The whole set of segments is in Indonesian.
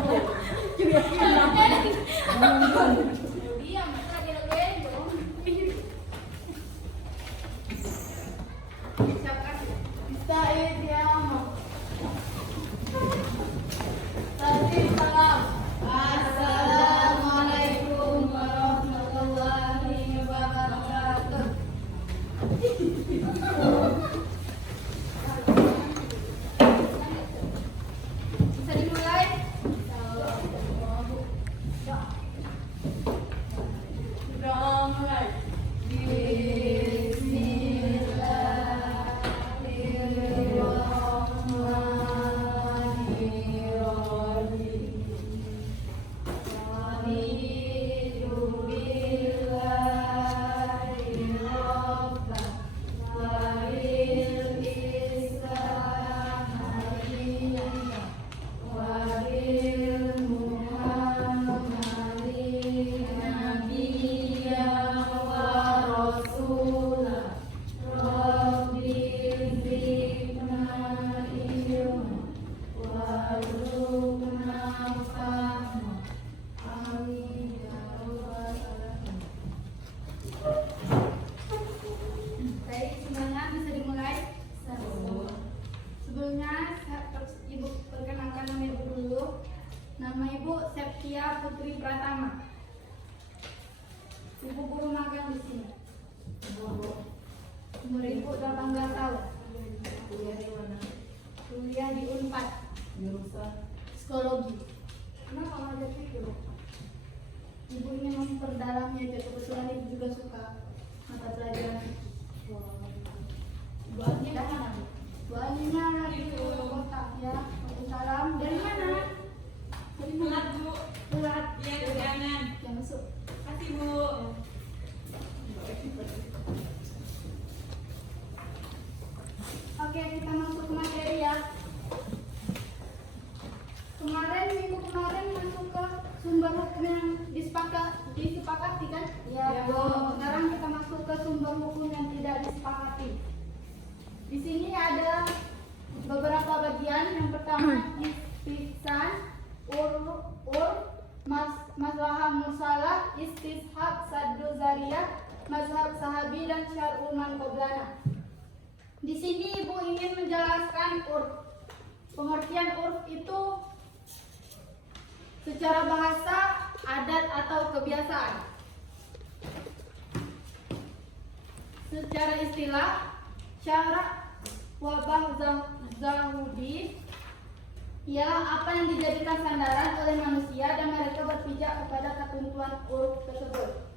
Assalamualaikum warahmatullahi wabarakatuh. Bisa dimulai? Ibu perkenalkan nama Ibu dulu. Nama Ibu Septia Putri Pratama. Ibu guru magang di sini. Umur Ibu 18 tahun. Kuliah di mana? Kuliah di Unpad. Jurusan psikologi. Kenapa ngajar itu? Ibu ingin memperdalamnya aja. Kebetulan Ibu juga suka mata pelajaran. Bu Ani dari mana? Bu Aninya di kota ya. Salam dari mana? Dari mana Bu? Bulat. Iya jangan. Yang masuk. Kasih Bu. Oke, kita masuk ke materi ya. Minggu kemarin masuk ke sumber hukum yang disepakati kan? Iya Bu. Sekarang kita masuk ke sumber hukum yang tidak disepakati. Di sini ada beberapa bagian. Yang pertama istihsan, mazhab musalah, istishab, saddu zariyah, mazhab sahabi dan syar'ul man qablana. Di sini Ibu ingin menjelaskan urf. Pengertian urf itu secara bahasa adat atau kebiasaan. Secara istilah syarak wabah zahudi ialah apa yang dijadikan sandaran oleh manusia dan mereka berpijak kepada ketentuan uruf tersebut.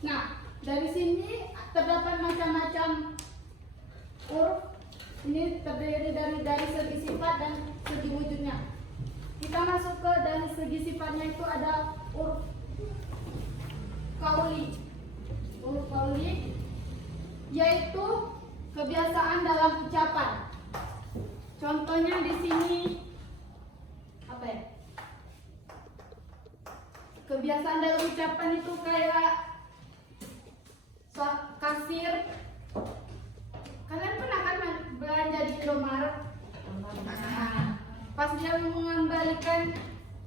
Nah, dari sini terdapat macam-macam uruf. Ini terdiri dari segi sifat dan segi wujudnya. Kita masuk ke dari segi sifatnya itu ada uruf kauli. Uruf kauli yaitu kebiasaan dalam ucapan. Contohnya di sini apa ya? Kebiasaan dalam ucapan itu kayak kasir. Kalian pernah kan belanja di Indomaret? Nah, pas dia mengembalikan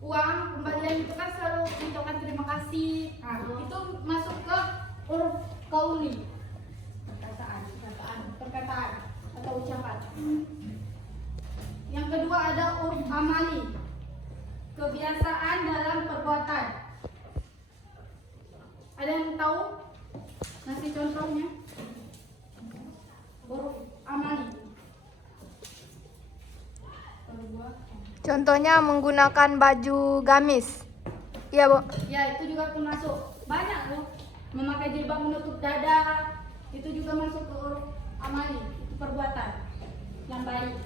uang kembalian itu kan selalu mengucapkan terima kasih. Nah, itu masuk ke uruf kauli. Perkataan atau ucapan. Yang kedua ada uruf amali, kebiasaan dalam perbuatan. Ada yang tahu? Ngasih contohnya? Uruf amali. Contohnya menggunakan baju gamis. Iya, Bu. Ya, itu juga termasuk. Banyak loh. Memakai jilbab menutup dada, itu juga masuk ke uruf amali, itu perbuatan yang baik.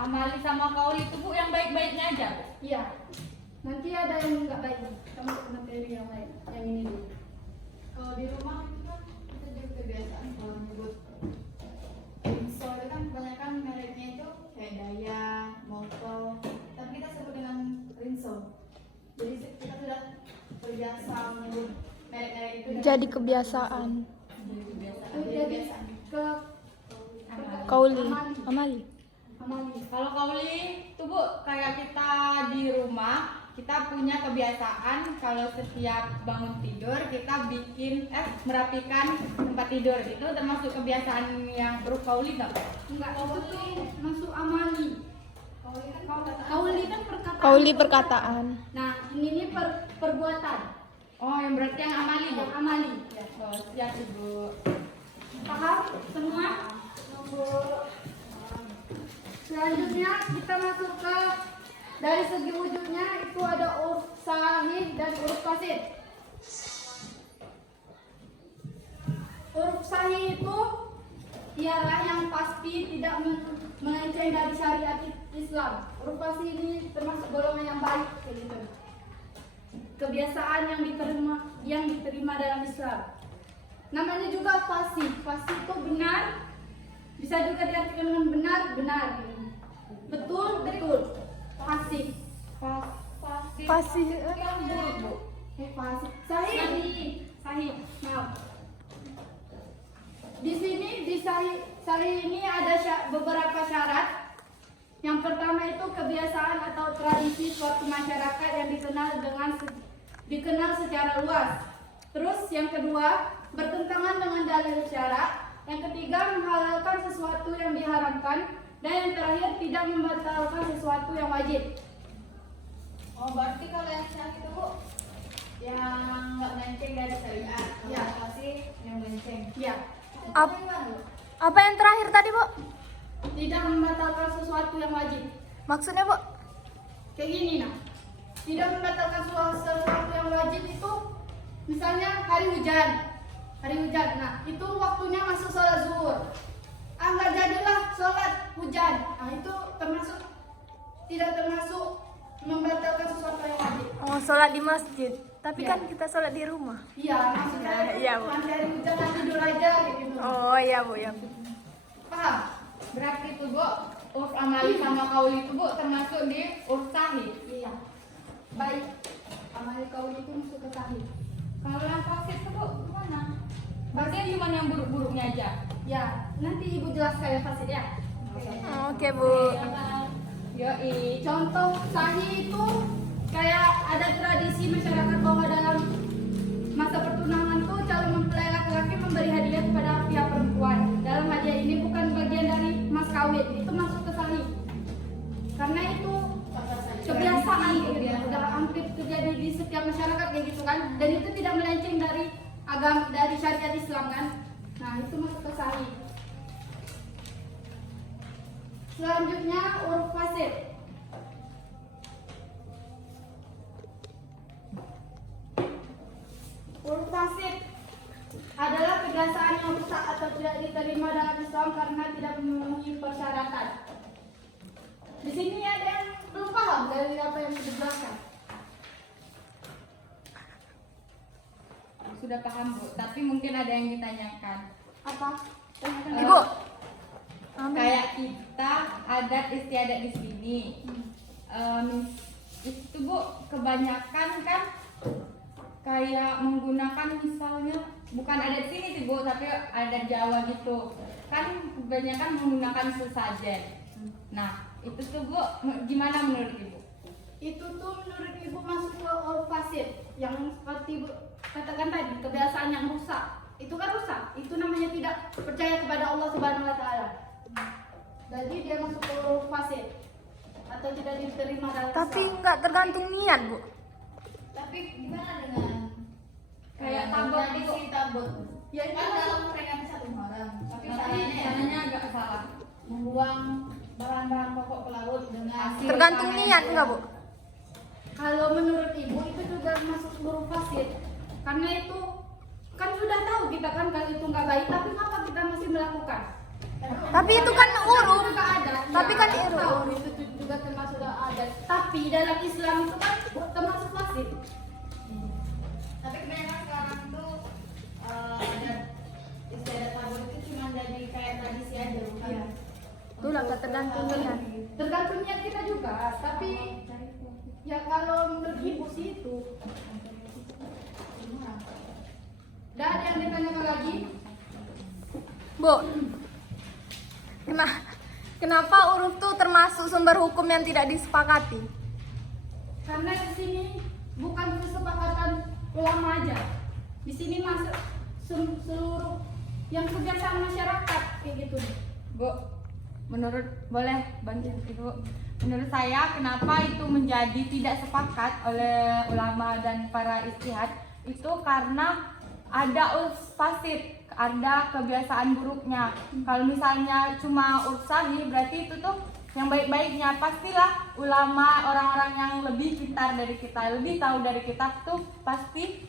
Amali sama kauli itu Bu yang baik-baiknya aja. Iya. Nanti ada yang enggak baik. Kita masuk ke materi yang lain. Yang ini dulu. Kalau di rumah itu kan kita juga kebiasaan kalau nyebut soalnya kan kebanyakan mereknya itu kayak Daya, Moto, tapi kita sebut dengan Rinso. Jadi kita sudah terbiasa menyebut merek-merek itu. Jadi kebiasaan. Jadi kebiasaan. Jadi ke Kauli, amali. Amali. Kalau kauli tuh Bu, kayak kita di rumah kita punya kebiasaan kalau setiap bangun tidur kita bikin merapikan tempat tidur. Itu termasuk kebiasaan yang huruf kauli nggak? Enggak, itu tuh masuk amali. Kauli kan perkataan. Kauli perkataan. Nah, ini nih perbuatan. Oh, yang berarti yang amali Bu. Yang amali. Ya, oh, siap Ibu. Paham semua? Selanjutnya kita masuk ke dari segi wujudnya itu ada huruf sahih dan huruf fasid. Huruf sahih itu ialah yang pasti tidak melenceng dari syariat Islam. Huruf fasid ini termasuk golongan yang baik kayak gitu. Kebiasaan yang diterima dalam Islam. Namanya juga fasih. Fasih itu benar. Bisa juga diartikan dengan benar, benar. Betul, betul. Fasih. Fasih. Fasih. Yang buruk Bu. Fasih. Sahih. Sahih. Maaf. Di sini di sahih ini ada beberapa syarat. Yang pertama itu kebiasaan atau tradisi suatu masyarakat yang dikenal secara luas. Terus yang kedua, bertentangan dengan dalil syara. Yang ketiga, menghalalkan sesuatu yang diharamkan. Dan yang terakhir, tidak membatalkan sesuatu yang wajib. Oh, berarti kalau yang syariat itu Bu, yang nggak melenceng dari syariat. Ya. Pasti yang melenceng. Ya, Ap- Apa yang terakhir tadi, Bu? tidak membatalkan sesuatu yang wajib. Maksudnya, Bu? Kayak gini nah, tidak membatalkan sesuatu yang wajib itu, misalnya hari hujan. Nah itu waktunya masuk sholat zuhur. Nggak jadilah sholat hujan. Nah itu tidak termasuk membatalkan sesuatu yang wajib. Oh, sholat di masjid. Tapi Ya. kan kita sholat di rumah. Iya, maksudnya Iya, Bu. nanti hari hujan nanti tidur aja gitu. Oh, iya, Bu, ya. Paham? Berarti itu Bu, huruf amali sama kauli itu Bu termasuk di huruf sahih. Iya. Baik. Amali kauli itu masuk ke sahih. Kalau yang fasid itu Bu gimana? Berarti cuma yang buruk-buruknya aja. Ya, nanti Ibu jelaskan ya fasid ya. Oke, Bu. Yoi. Contoh sahih itu kayak ada tradisi masyarakat bahwa dalam masa pertunangan tuh calon mempelai laki-laki memberi hadiah kepada pihak perempuan. Dalam hadiah ini bukan bagian dari mas kawin, itu masuk ke sahih. Karena itu kebiasaan gitu, udah hampir terjadi di setiap masyarakat kayak gitu kan, dan itu tidak melenceng dari dari syariat Islam kan. Nah itu masuk ke sahih. Selanjutnya huruf fasid. Huruf fasid adalah kebiasaan yang rusak atau tidak diterima dalam Islam karena tidak memenuhi persyaratan. Di sini ada yang belum paham dari apa yang dijelaskan. Sudah paham Bu, tapi mungkin ada yang ditanyakan. Apa? Ibu. Kayak kita adat istiadat di sini. Itu Bu kebanyakan kan kayak menggunakan misalnya bukan adat sini sih Bu, tapi adat Jawa gitu. Kan kebanyakan menggunakan sesajen. Nah, itu tuh Bu gimana menurut Ibu? Itu tuh menurut Ibu masuk ke huruf fasid yang seperti Ibu katakan tadi, kebiasaan yang rusak. Itu kan rusak. Itu namanya tidak percaya kepada Allah Subhanahu wa taala. Jadi dia masuk ke huruf fasid atau tidak diterima dalam Tapi Islam. nggak tergantung niat, Bu. Tapi gimana dengan Kayak tabut tradisi tabut? Ya, itu Kan masuk. dalam peringatan satu Muharram, tapi Tapi caranya agak salah. membuang bahan-bahan pokok ke laut dengan Hasil Tergantung panen niat dia. nggak, Bu? Kalau menurut Ibu itu juga masuk huruf fasid. Karena itu kan sudah tahu kita kan kalau itu nggak baik, tapi kenapa kita masih melakukan? Tapi itu kan uruf. Juga ada. Tapi Ya, kan aku uruf. tahu itu juga termasuk adat. Tapi dalam Islam itu kan termasuk fasid. Tapi kebanyakan sekarang tuh ada istiadat tabur itu cuma jadi kayak tradisi aja bukan? Iya. Itulah untuk tergantung hal-hal niat. gitu. Tergantung niat kita juga. Tapi ya kalau menurut Ibu sih itu. Dan ada yang ditanyakan lagi? Bu. Kenapa uruf tuh termasuk sumber hukum yang tidak disepakati? Karena di sini bukan kesepakatan ulama aja. Di sini masuk seluruh yang kebiasaan masyarakat kayak gitu. Bu, boleh bantu Ibu. Menurut saya kenapa itu menjadi tidak sepakat oleh ulama dan para ijtihad itu karena ada urf fasid, ada kebiasaan buruknya. Kalau misalnya cuma urf sahih berarti itu tuh yang baik-baiknya. Pastilah ulama, orang-orang yang lebih pintar dari kita, lebih tahu dari kita tuh pasti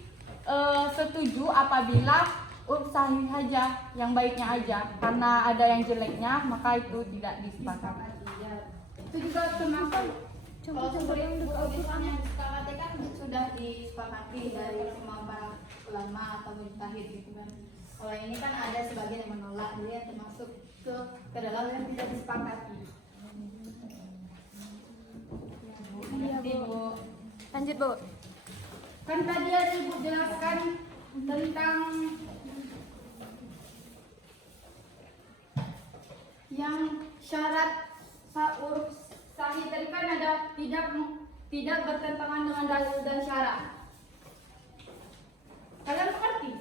setuju apabila urf sahih aja, yang baiknya aja. Karena ada yang jeleknya maka itu tidak disepakati. Itu juga termasuk Kalau sebelum Islam yang disepakati kan sudah disepakati dari semua para ulama atau mujtahid gitu kan. Kalau ini kan ada sebagian yang menolak, jadi yang termasuk ke dalam yang tidak disepakati. Iya, Bu. Lanjut, Bu. kan tadi ada Ibu jelaskan tentang yang syarat uruf sahih tadi kan ada tidak bertentangan dengan dalil dan syarat. Kalian mengerti?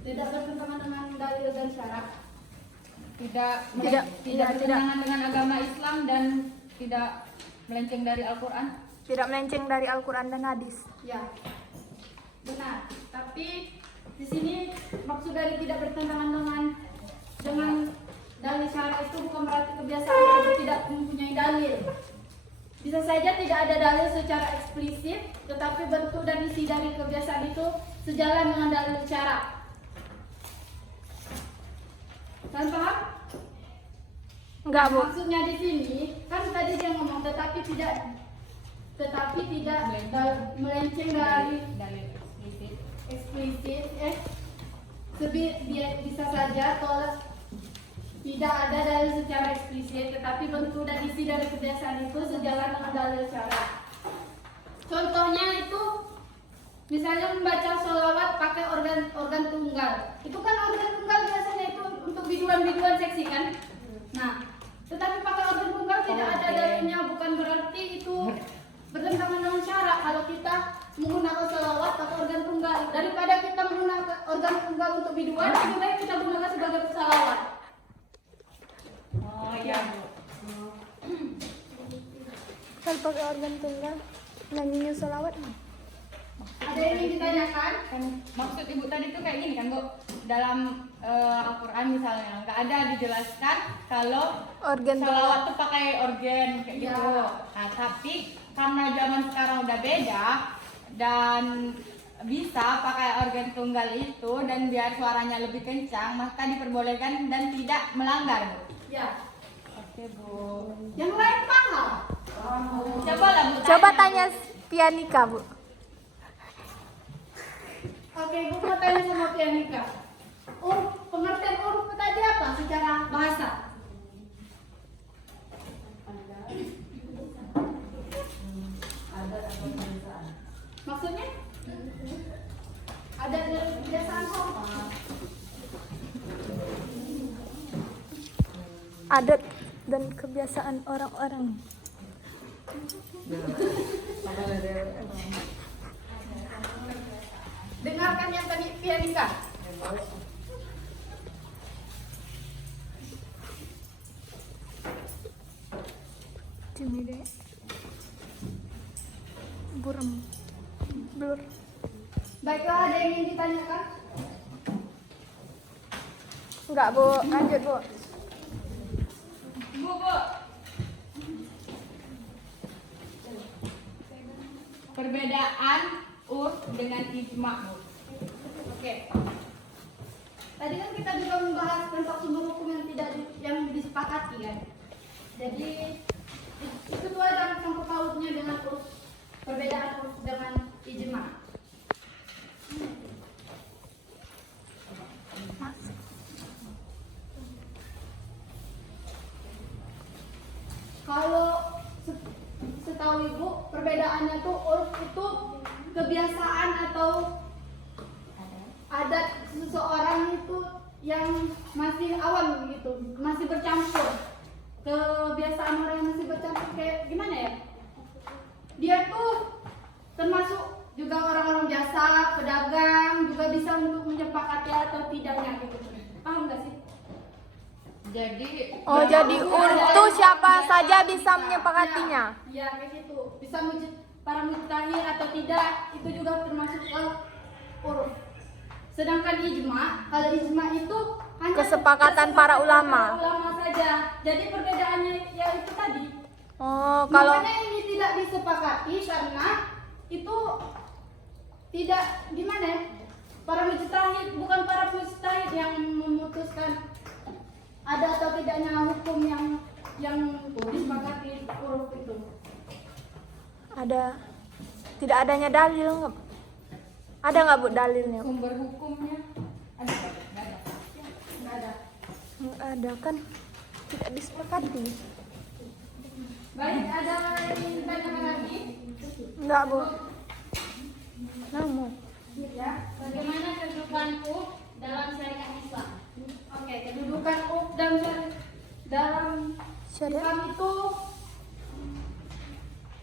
Tidak bertentangan dengan dalil dan syarat. Tidak Tidak. bertentangan dengan agama Islam dan tidak melenceng dari Al-Quran. Tidak melenceng dari Al-Quran dan hadis. Ya, benar. Tapi di sini maksud dari tidak bertentangan dengan dalil syarat itu bukan berarti kebiasaan itu tidak mempunyai dalil. Bisa saja tidak ada dalil secara eksplisit, tetapi bentuk dan isi dari kebiasaan itu sejalan dengan dalil syarat. Kalian paham? Enggak, Bu. Maksudnya di sini kan tadi dia ngomong tetapi tidak melenceng dari dalil eksplisit. eksplisit. Dia bisa saja kalau tidak ada dalil secara eksplisit, tetapi bentuk dan isi dari kebiasaan itu sejalan dengan dalil syarat. Contohnya itu misalnya membaca sholawat pakai organ tunggal. Itu kan organ tunggal biasanya itu untuk biduan-biduan seksi kan. Nah, tetapi pakai organ tunggal tidak ada dalilnya, bukan berarti itu bertentangan dengan syarat. Kalau kita menggunakan sholawat pakai organ tunggal, daripada kita menggunakan organ tunggal untuk biduan, lebih baik kita gunakan sebagai sholawat. Oh iya, Bu. Kalau pakai organ tunggal, nyanyinya sholawat. Ada yang ingin ditanyakan? Kan maksud Ibu tadi tuh kayak gini kan, Bu. Dalam Al-Quran misalnya nggak ada dijelaskan kalau Organ sholawat tuh pakai organ kayak Ya. gitu. Nah, tapi karena zaman sekarang udah beda dan bisa pakai organ tunggal itu dan biar suaranya lebih kencang, maka diperbolehkan dan tidak melanggar, Bu. Ya. Oke, Bu. Yang lain paham? Coba lah, Bu. Coba tanya, tanya Pianika, Bu. Oke, Ibu mau tanya sama Pianika. Pengertian uruf tadi apa secara bahasa? Maksudnya? Ada dari kebiasaan apa? Adat dan kebiasaan orang-orang. Dengarkan yang tadi Pianika. Cumi deh. Burem. Blur. Baiklah, ada yang ingin ditanyakan? Enggak, Bu. Lanjut, Bu. Bu. Perbedaan urf dengan ijma, Bu. Oke. Tadi kan kita juga membahas tentang sumber hukum yang disepakati kan. Jadi itu tuh ada sangkut pautnya dengan perbedaan urf dengan ijma. Kalau setahu Ibu perbedaannya tuh urf itu kebiasaan atau adat seseorang itu yang masih awam gitu, masih bercampur. orang-orang yang masih bercampur kayak gimana ya? Dia tuh termasuk juga orang-orang biasa, pedagang, juga bisa untuk menyepakati atau tidaknya gitu. Paham gak sih? Jadi Oh, jadi untuk siapa saja bisa menyepakatinya. Iya, kayak gitu. Bisa para mujtahid atau tidak, itu juga termasuk ke uruf. Sedangkan ijma, kalau ijma itu hanya Kesepakatan para ulama. ulama saja. Jadi perbedaannya ya itu tadi. Oh, kalau Makanya ini tidak disepakati karena itu tidak gimana ya? Para mujtahid, bukan para mujtahid yang memutuskan ada atau tidaknya hukum yang disepakati huruf itu. tidak adanya dalil nggak? Ada nggak Bu dalilnya? sumber hukumnya ada nggak? Nggak ada. Nggak ada. Nggak ada kan? Tidak disepakati. Baik, ada yang ditanyakan lagi? Enggak Bu. Namun Ya. Bagaimana kedudukan dalam syariat Islam? Oke, kedudukan dalam syariat Islam itu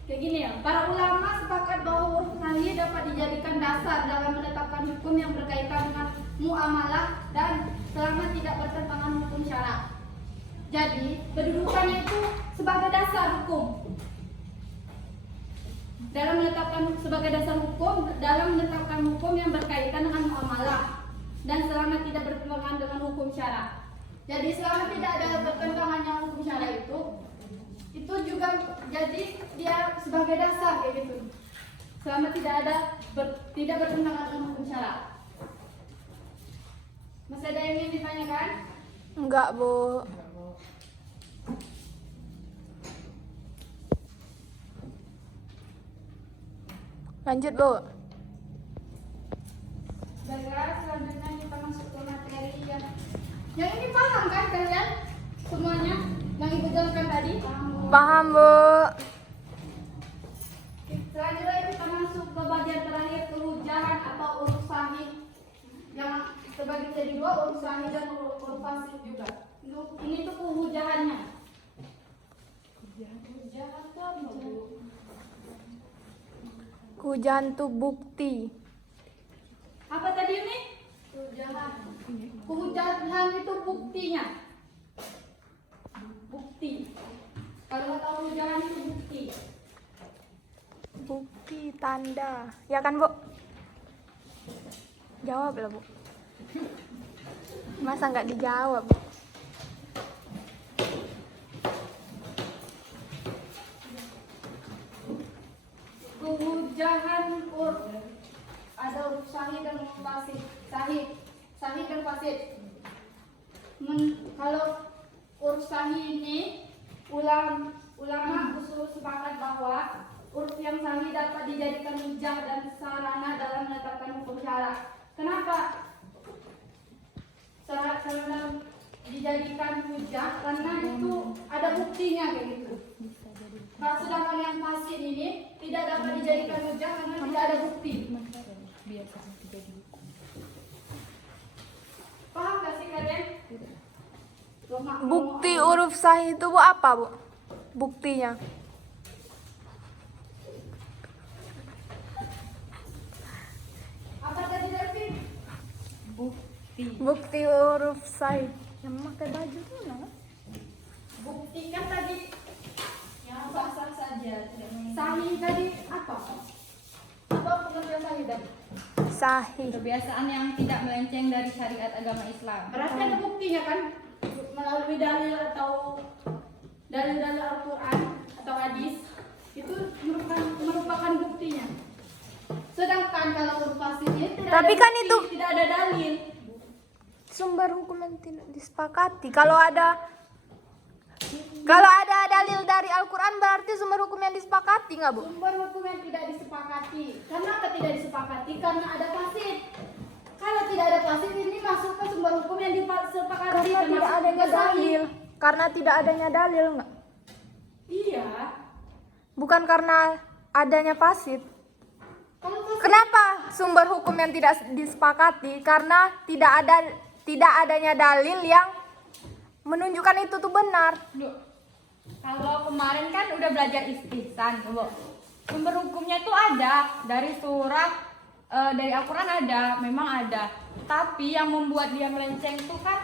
kayak gini ya. Para ulama sepakat bahwa huruf sahih dapat dijadikan dasar dalam menetapkan hukum yang berkaitan dengan muamalah dan selama tidak bertentangan hukum syarak. Jadi, kedudukannya itu sebagai dasar hukum. Dalam menetapkan hukum yang berkaitan dengan muamalah dan selama tidak bertentangan dengan hukum syarak. Jadi selama tidak ada bertentangannya hukum syarak itu juga jadi dia sebagai dasar kayak gitu. Selama tidak bertentangan dengan hukum syarak. Masih ada yang ingin ditanyakan? enggak Bu. Lanjut Bu. Baiklah, selanjutnya kita masuk ke materi yang ini paham kan kalian semuanya yang ibu jelaskan tadi? Paham Bu. Selanjutnya kita masuk ke bagian terakhir, kehujahan atau uruf sahih yang terbagi jadi dua, uruf sahih dan uruf fasid juga. Ini tuh kehujahannya. Kehujahan tuh apa, Bu? Hujan tuh bukti. Apa tadi ini? Kehujahan itu buktinya. Bukti. Kalau nggak tahu kehujahan itu bukti. Bukti tanda. Ya kan Bu? Jawab lah Bu. Masa nggak dijawab Bu? Kehujahan ada uruf sahih dan uruf fasid. Sahih dan fasid. Kalau uruf sahih ini ulama usul sepakat bahwa uruf yang sahih dapat dijadikan hujah dan sarana dalam menetapkan hukum syarak. Kenapa sarana dijadikan hujah? Karena itu ada buktinya kayak gitu. Nah, sedangkan yang fasid ini tidak dapat dijadikan hujah karena tidak ada bukti. Paham gak sih kalian? Bukti huruf sahih itu Bu apa Bu? Buktinya. Apa tadi Devin? Bukti huruf sahih. Yang pakai baju tuh mana? Bukti kan tadi Yang sah-sah saja, tidak mengikat. sahih tadi apa? Apa pengertian sahih tadi? Sahih. kebiasaan yang tidak melenceng dari syariat agama Islam. Berarti ada buktinya kan melalui dalil atau dalil-dalil Al-Quran atau hadis itu merupakan buktinya. Sedangkan kalau huruf fasid ini tidak Tapi ada kan bukti, itu- tidak ada dalil. Sumber hukum yang tidak disepakati. Kalau ada dalil dari Al-Quran berarti sumber hukum yang disepakati nggak Bu? Sumber hukum yang tidak disepakati. Kenapa tidak disepakati? Karena ada fasid. Kalau tidak ada fasid ini masuk ke sumber hukum yang disepakati. Karena tidak termasuk adanya juga sahih. dalil. Karena tidak adanya dalil nggak? Iya. Bukan karena adanya fasid. Kalau fasid Kenapa sumber hukum yang tidak disepakati? Karena tidak adanya dalil yang menunjukkan itu tuh benar. Loh, Kalau kemarin kan udah belajar istihsan, Bu. Sumber hukumnya tuh ada dari surat, dari Al-Quran ada, memang ada. Tapi yang membuat dia melenceng tuh kan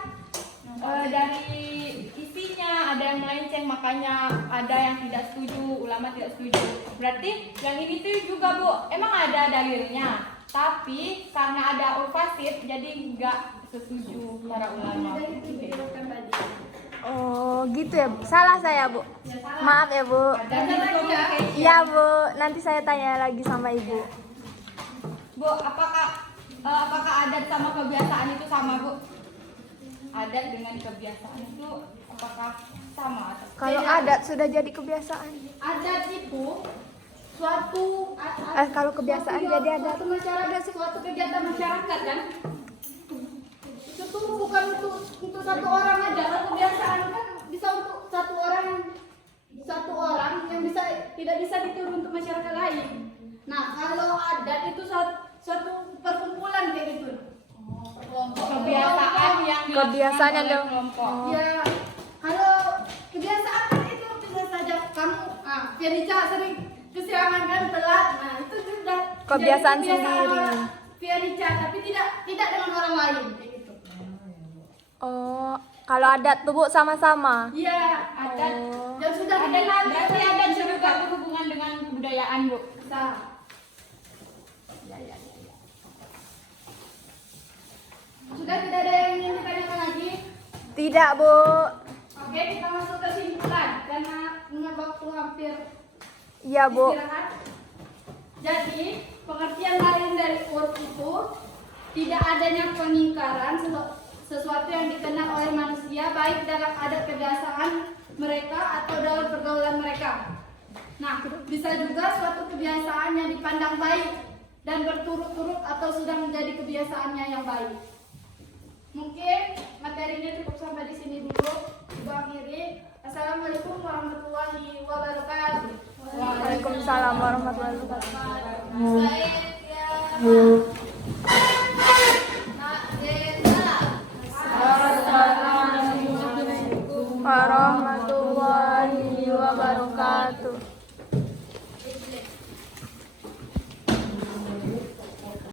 dari isinya ada yang melenceng, makanya ada yang tidak setuju, ulama tidak setuju. Berarti yang ini tuh juga, Bu, emang ada dalilnya, tapi karena ada urfasid jadi nggak setuju para ulama. Oh gitu ya Bu. Salah saya Bu. Maaf ya Bu. Ada miscommunication. Iya Bu, nanti saya tanya lagi sama Ibu. Bu, apakah adat sama kebiasaan itu sama, Bu? Adat dengan kebiasaan itu apakah sama atau Kalau adat sudah jadi kebiasaan. Adat itu suatu Kalau kebiasaan jadi adat. suatu masyarakat, suatu kegiatan masyarakat kan. Itu tuh bukan untuk satu orang aja. Kalau kebiasaan kan bisa untuk satu orang yang bisa tidak bisa ditiru untuk masyarakat lain. Nah, kalau adat itu suatu perkumpulan kayak gitu. kebiasaan yang dilakukan Kebiasaan yang oleh dong. kelompok? Ya, kalau kebiasaan kan itu bisa saja kamu, Firica sering kesiangan kan telat, nah itu sudah Kebiasaan jadi sendiri. Firica, tapi tidak dengan orang lain kayak gitu. Oh, kalau adat tuh Bu sama-sama. Iya, Adat yang sudah ada dikenal berarti adat juga berhubungan dengan kebudayaan, Bu. bisa. Ya. Sudah tidak ada yang ingin ditanyakan lagi. Tidak Bu. Oke, kita masuk ke kesimpulan karena waktu hampir Iya Bu. istirahat. Jadi, pengertian lain dari urf itu tidak adanya pengingkaran sesuatu yang dikenal oleh manusia baik dalam adat kebiasaan mereka atau dalam pergaulan mereka. Nah, bisa juga suatu kebiasaan yang dipandang baik dan berturut-turut atau sudah menjadi kebiasaannya yang baik. Mungkin materinya cukup sampai di sini dulu. Ibu akhiri. Assalamualaikum warahmatullahi wabarakatuh. Waalaikumsalam warahmatullahi wabarakatuh. Warahmatullahi wabarakatuh.